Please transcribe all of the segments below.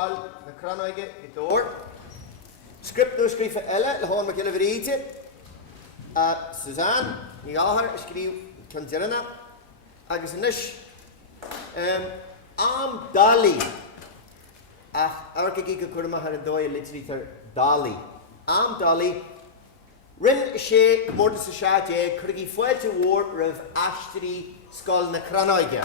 scoil na Cranóige I dór. Scriptú scrífa eile le hán McGill Veride. Suzanne, ní áthar scríb Condirana. Agus inis am Dali. Arca go curma har a dói literally tar Dali. Am Dali. Rin sé mórta sa seaide chuigi foiilte mhór rah aistearí scoil na Cranóige.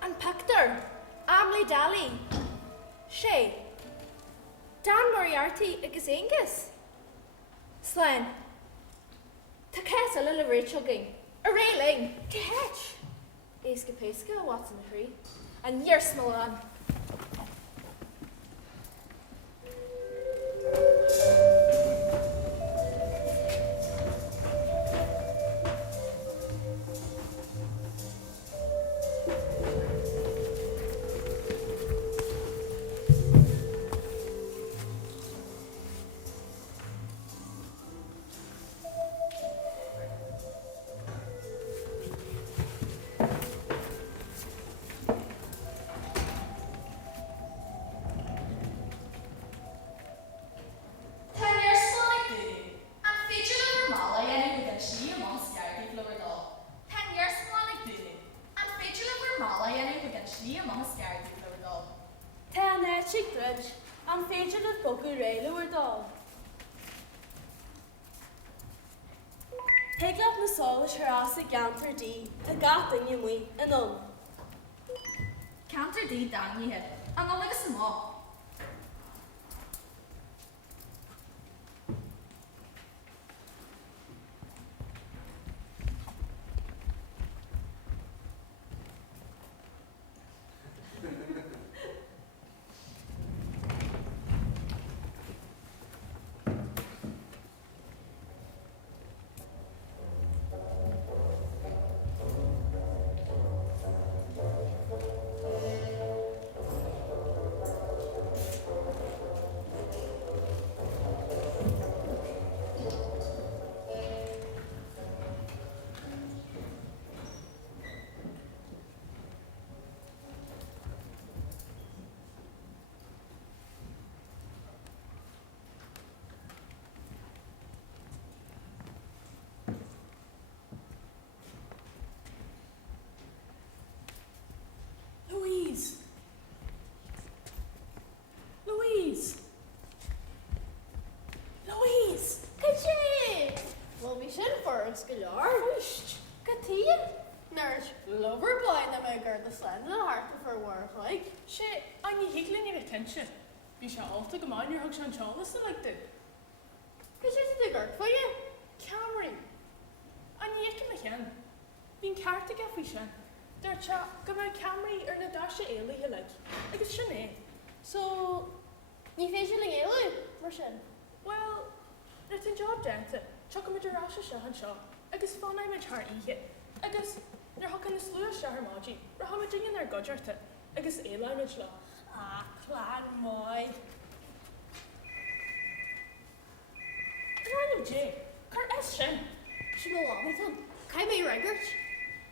An Pactor, Amley Dali, Shay, Dan Moriarty agus Angus. Slan, ta kes a little Rachel ging, a railing, catch. Eska Pesca, Watson Free, and you're small on. An féidir le bogu réile o'r dal. Heglap na solis harasa gantar di, a gating y mwy yn Cantar di dangi he, an olagus yn mo. Louise! Kachi! Well, we should for a scholar. Katia? Nurse, lover blind that my girl the sand and the heart for work like. Shit, an yi higlin your attention. Bí se alta go máin your hug sean Charles like that. Kachi the girl for you? Camry. An yi ikin na chen. Bín carta gafi sean. Der cha go ma Camry na dasha eili he like. Agus sinné. So, Ní féidir le éile, mar sin. well, it's a job dance. Chuck a madrasha shahan shaw. Agus fun I'm a char ihe. Agus you're hooking the slew shahar maji. Rahamading in their gudgerta. Agus Eli Mitchell. Ah, clan moy. Ryan of J. Car S Shen. She go along with him. Kai may Rangers.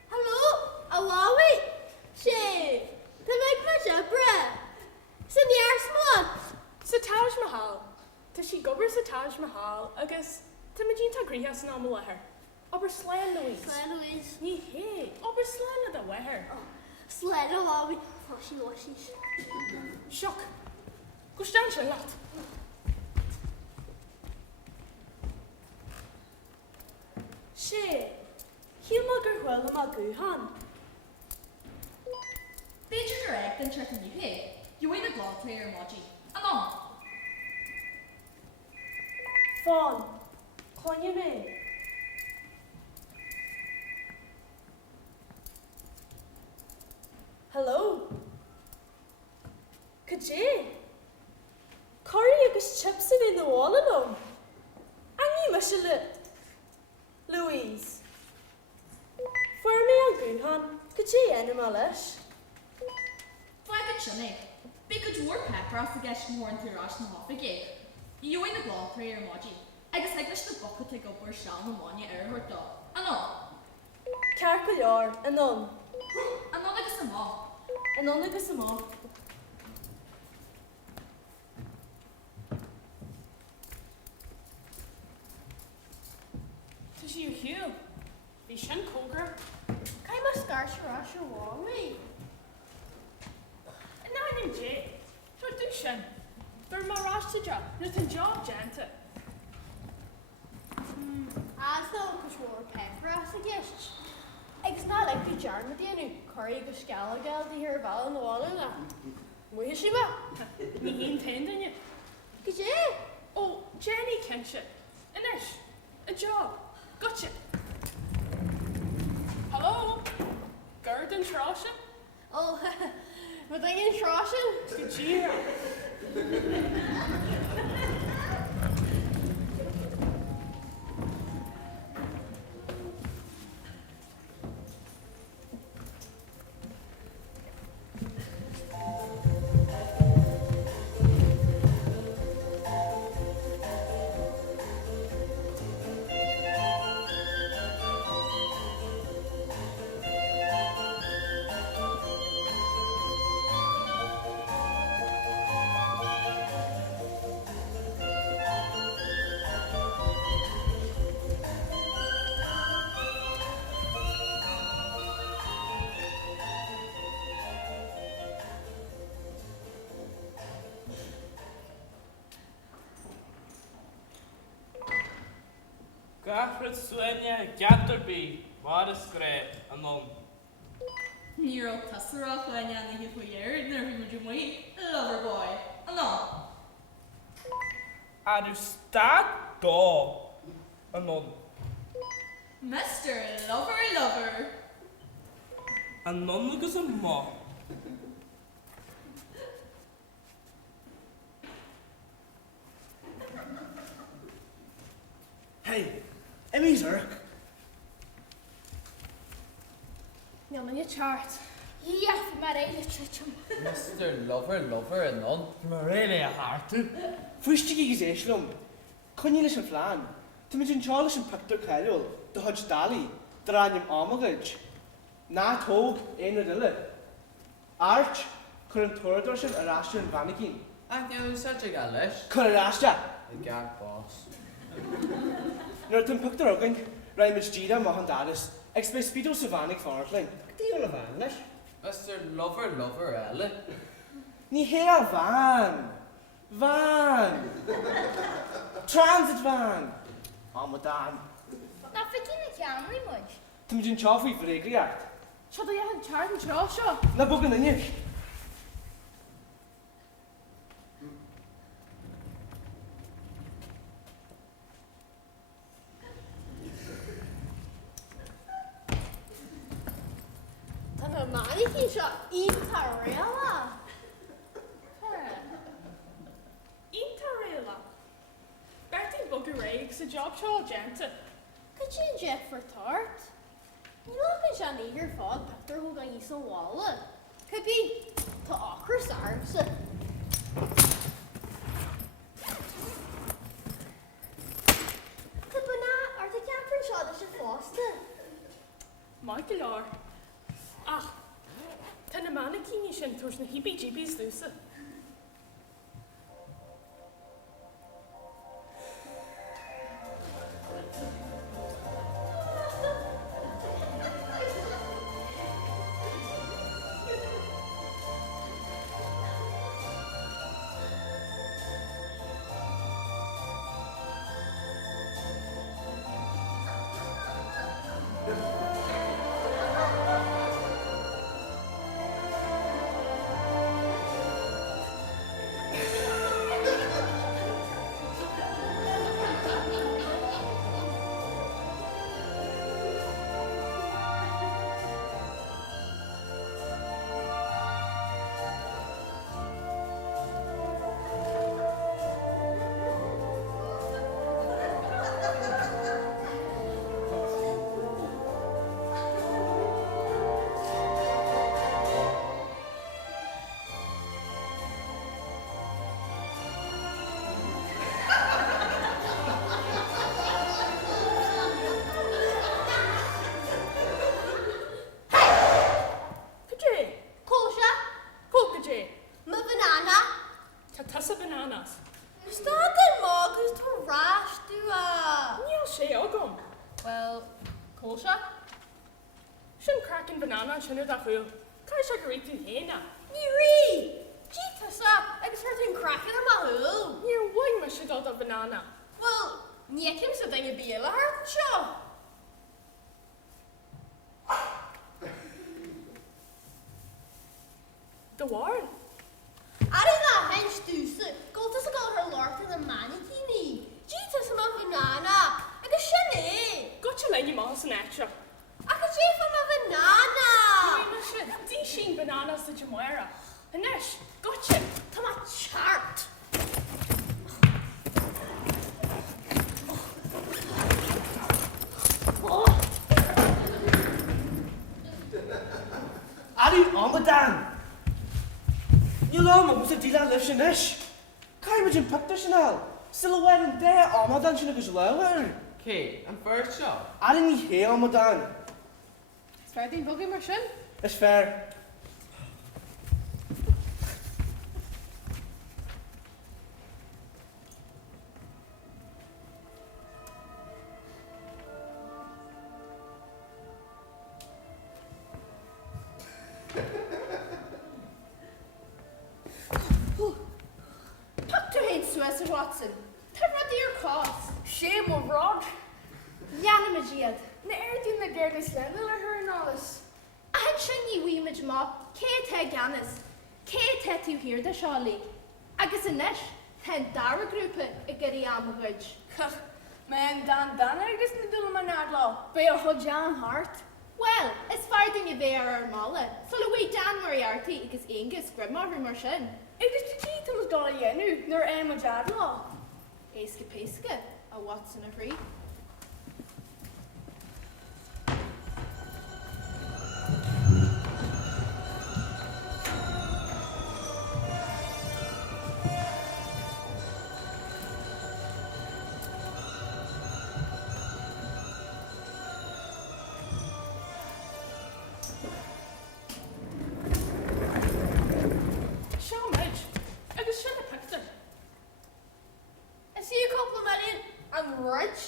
Hello, Alawi. She. The make my bread. Send the air smog. Sa Taj Mahal. Ta she gobber sa Taj Mahal. Agus ta Magenta Grihas na malaher. Aber Slan Louise. Slan Louise. Ni he. Aber Slan da weher. Sled Alawi. Washy washies. Shock. Gustan Shalat. She. Hilmager Huela Maguhan. Beidr direct yn treth yn you pay. You win a glad player emoji. Along. Fawn. Clonia me. Hello. Kaje. Curry agus chips in the wall alone. And you must Louise. Trúhan, go dtí enam leis. Fagad sinna, bí go dúir pepras a gceist mór an túrás na hofaige. Iúin na gláthraí ar máidí, agus heaglas na bocata go bur seán na máine ar thuirtá. Anó, Cear go leor, anon. anó agus amá. Anon agus amá. Tá sí hiú. Bhí sin cógra. Cai má scar se rá se bháí. Ná nim dé. Tá dú sin. Dur mar ráiste job, na tan job janta. As though go mór pepra a gist. Agus ná le go dearna déanú choirí go scala gael di hir bhil na bhála na. Muhe si ba? Ní hon tendaine. Go dé? Ó, Jenny kense. Inis, a job. Gotcha. Hello? Garden Trosha? Ó, ma dingin srásin? Good year. Gafryd Swenya Gatterby, war is great, anon. Níor ó tasará chuine na hifuéir nar bhí muidir muí, lover boy. Anó, Adu stad do, anon. Mr. Lover. Anon agus a ma. Hey, Emmy's Irk. Níl man chart. Iach, mar éile tricham. Mr. Lover and none. Mar réile a hátu. Fuiste gus éislum. Conne leis an phláán. Tá mid an teála an picú ceúil, do thuid dalí, dráim amagaid. Ná tóg éonar ile. Art, chur an tuairdor sin arráiste an bhanacín. And you such a galish. Chur arráiste. The gag boss. Nuair an picú agan, raim is díra má an dadas, ag spé spídó sa bhanacín fárlainn. Díol a bhain leis. Mr. Lover, Ella. Ní hé a van. Van. Transit van. Amadan. Na fi na ceannaí muid. Tá mid an teáfaí bhrégliart. Seo do an chart an trá seo. Na bogan inne. Tá na manicí seo ítá réala. Ínta réla. Bertie bug a réig sa job seo janta. Go sin Jeff for tart. Ní le se an ígur fád Peter thug an íos an bhála. Caibí tá áchar armsa. Tá buna ar tá ceapar seo a sin fásta. Michael R. Ach, tá na manacíní sin tuair na hibí-jibís lúsa. an banana sinna da chuil. Cai se go réitú héna. Ní rí! Jesus agus fuir tún crackan am ahúil. Níor bhain me se dal a banana. Well, nícim sa dinge bíala ar seo. Da warn. Ari na hens dúsa, goltas a gal her lort in the manatini. Jesus am a banana, agus sinné. Gotcha lenne más an etra. Agus jeff am a banana. Bhain me se dí sin bananas sa Jamoira. Anesh, gotcha. Tá má chart. Ari Amadan! You know, was a deal I live in this. Can't imagine picture chanel. Silhouette and there, Amadan should have lower. Kate, an first shot. Ari ni here, Amadan. Is fair dyn buggy mar sin? It's fair. Tuck to hen Suessa Watson. Ta ruddy your cause. Shame o rod. Yana Majid. Na dyn na gergus level ar her and alles. I had shinny wee maj ma, te ganas. Te tu here the shawly. Agus in nesh, ten dara group a giddy amagudge. Man dan agus na dula man adlaw. Be a Jan Hart. Well, it's far than you bear our mala. So the way Dan Moriarty agus Angus Grimma her marshin. Agus de títums dá dhéanú nuair é mo deadlá. Pesca, a Watson a free. Seo meid, agus sin a picture. I see a couple of million. I'm rich.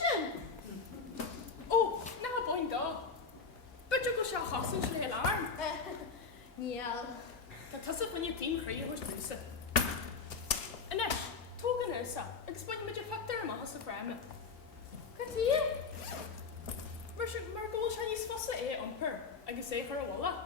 Oh, na boin da. But you go seo chasan sin hil arm. Yeah. Tá tusa fan you team chrí was brúsa. Anesh, tógan isa, agus bain meid a picture am ahas a breme. Continue. Mar gol se níos fosa é umper, agus é chur a walla.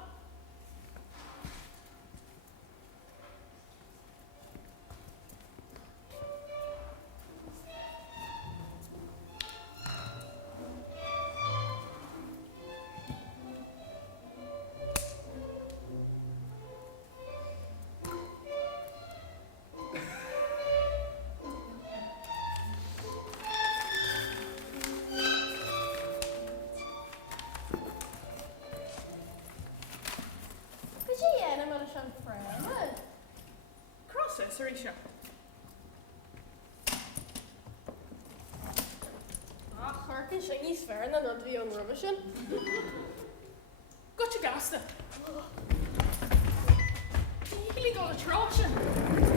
Cross-accessory seo. Harkin shingy sfer na not the unrubbishin. Gotcha gasta. Really got a traction.